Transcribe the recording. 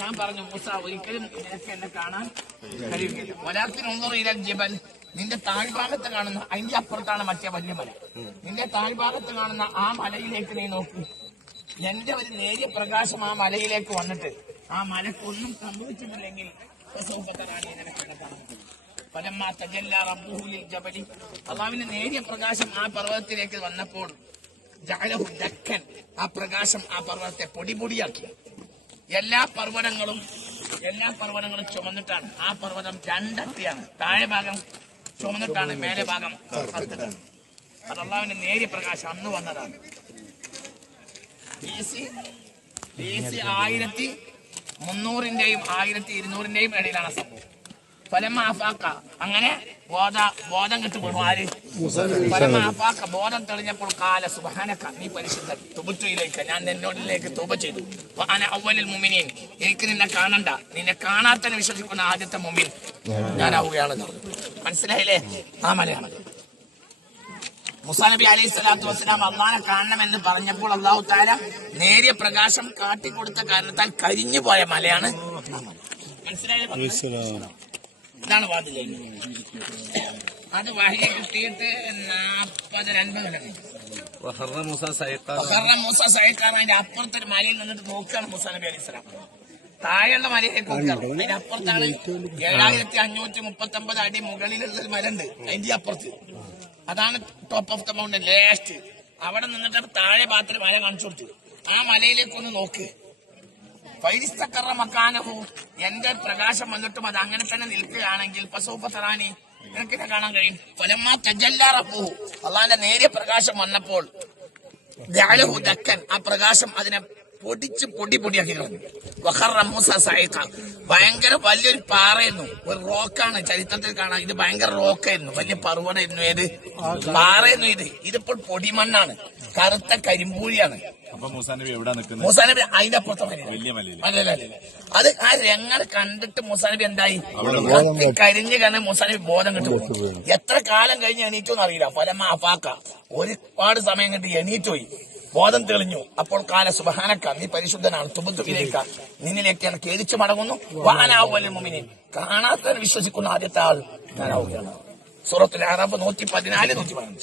ഞാൻ പറഞ്ഞു മൂസ ഒരിക്കലും നിനക്ക് എന്നെ കാണാൻ കഴിയുകയില്ല. വലാത്തിനൊന്നും ജബൽ, നിന്റെ താഴ്ഭാഗത്ത് കാണുന്ന അതിന്റെ അപ്പുറത്താണ് മറ്റേ വലിയ മല. നിന്റെ താഴ്ഭാഗത്ത് കാണുന്ന ആ മലയിലേക്ക് നീ നോക്കൂ. എന്റെ ഒരു നേരിയ പ്രകാശം ആ മലയിലേക്ക് വന്നിട്ട് ആ മലക്കൊന്നും സംഭവിച്ചിട്ടില്ലെങ്കിൽ അള്ളാഹുവിന്റെ നേരിയ പ്രകാശം ആ പർവ്വതത്തിലേക്ക് വന്നപ്പോൾ ദക്കൻ, ആ പ്രകാശം ആ പർവ്വതത്തെ പൊടിപൊടിയാക്കി. എല്ലാ പർവ്വതങ്ങളും ചുമന്നിട്ടാണ്. ആ പർവ്വതം രണ്ടത്തിയാണ്. താഴെ ഭാഗം ചുമന്നിട്ടാണ്, മേലെ ഭാഗം കറുത്തിട്ടാണ്. അത് അള്ളാഹുവിന്റെ നേരിയ പ്രകാശം അന്ന് വന്നതാണ്. BC 1300-ന്റെയും 1200-ന്റെയും ഇടയിലാണ് സംഭവം. ഫലമാഫാക്ക, അങ്ങനെ ബോധം കിട്ടുപോകും. ആര്? ഫലമാഫാക്ക, ബോധം തെളിഞ്ഞപ്പോൾ കാല സുബ്ഹാനക, നീ പരിശുദ്ധൻ, തുബുത്തുയിലേക്ക്, ഞാൻ നിന്നോടിലേക്ക് തൗബ ചെയ്തു. അന അവ്വലുൽ മുഅ്മിനീൻ, എനിക്ക് നിന്നെ കാണണ്ട, നിന്നെ കാണാത്തതിനെ വിശ്വസിക്കുന്ന ആദ്യത്തെ മുഅ്മിൻ ഞാനാവുകയാണെന്ന് പറഞ്ഞു. മനസ്സിലായില്ലേ? ആ മലയാണ് മൂസാ നബി അലൈഹി സ്വലാത്തു വസ്സലാം അള്ളാഹനെ കാണണമെന്ന് പറഞ്ഞപ്പോൾ അള്ളാഹു തആല നേരിയ പ്രകാശം കാട്ടിക്കൊടുത്ത കാരണത്താൽ കരിഞ്ഞു പോയ മലയാണ്. മനസ്സിലായില്ലേ? ഇതാണ് വാതിൽ. അത് വഹി കിട്ടിയിട്ട് 40-50 മൂസ സൈക്കാൻ അതിന്റെ അപ്പുറത്തൊരു മലയിൽ നിന്നിട്ട് നോക്കുകയാണ് മൂസാ നബി അലൈഹി സ്വലാം. താഴെയുള്ള മലയിലേക്ക് നോക്കുകയാണ്. അതിന്റെ അപ്പുറത്താണ് 7539 അടി മുകളിലുള്ളൊരു മല ഉണ്ട്. അതിന്റെ അപ്പുറത്ത് അതാണ് top of the mountain, last. അവിടെ നിന്നിട്ട് താഴെ ഭാഗത്തിൽ മല കാണിച്ചു കൊടുത്തു. ആ മലയിലേക്കൊന്ന് നോക്ക്. ഫൈരിസ്തക്കറ മക്കാനഹു, എന്റെ പ്രകാശം വന്നിട്ടും അത് അങ്ങനെ തന്നെ നിൽക്കുകയാണെങ്കിൽ ഫസൗഫ തറാനി, നിനക്കിനെ കാണാൻ കഴിയും. ഫലമ്മാ തജല്ലാ റബ്ബുഹു, അള്ളാന്റെ നേരിയ പ്രകാശം വന്നപ്പോൾ ജഅലഹു ദക്കൻ, ആ പ്രകാശം അതിനെ പൊടിച്ച് പൊടിയാക്കി കളഞ്ഞു. വഖറ മൂസ സഈഖ, ഭയങ്കര വലിയൊരു പാറയായിരുന്നു, ഒരു റോക്കാണ്. ചരിത്രത്തിൽ കാണാം, ഇത് ഭയങ്കര റോക്കായിരുന്നു, വലിയ പർവ്വതമായിരുന്നു. ഏത് പാറയായിരുന്നു ഇത്? ഇതിപ്പോൾ പൊടിമണ്ണാണ്, കറുത്ത കരിമ്പൂഴിയാണ്. മൂസാ നബി അതിന്റെ അപ്പുറത്തെ അല്ലല്ല. അത് ആ രംഗങ്ങൾ കണ്ടിട്ട് മൂസാ നബി എന്തായി? കരിഞ്ഞ് കണ്ട് മൂസാ നബി ബോധം കിട്ടുപോയി. എത്ര കാലം കഴിഞ്ഞ് എണീറ്റോന്ന് അറിയില്ല. ഫലമാ അഫാക്ക, ഒരുപാട് സമയം കണ്ട് എണീറ്റോയി, ബോധം തെളിഞ്ഞു. അപ്പോൾ കാല സുബ്ഹാനക, നീ പരിശുദ്ധനാണ്, തുബുത്തു ഇലൈക, നിന്നിലേക്ക് ഞാൻ ഖേദിച്ചു മടങ്ങുന്നു. വഅനാ അവ്വലുൽ മുഅ്മിനീൻ, കാണാത്തവരെ വിശ്വസിക്കുന്ന ആദ്യത്തെ ആൾ ഞാനാവുകയാണ്. സൂറത്തുൽ അറാഫ് 114-115.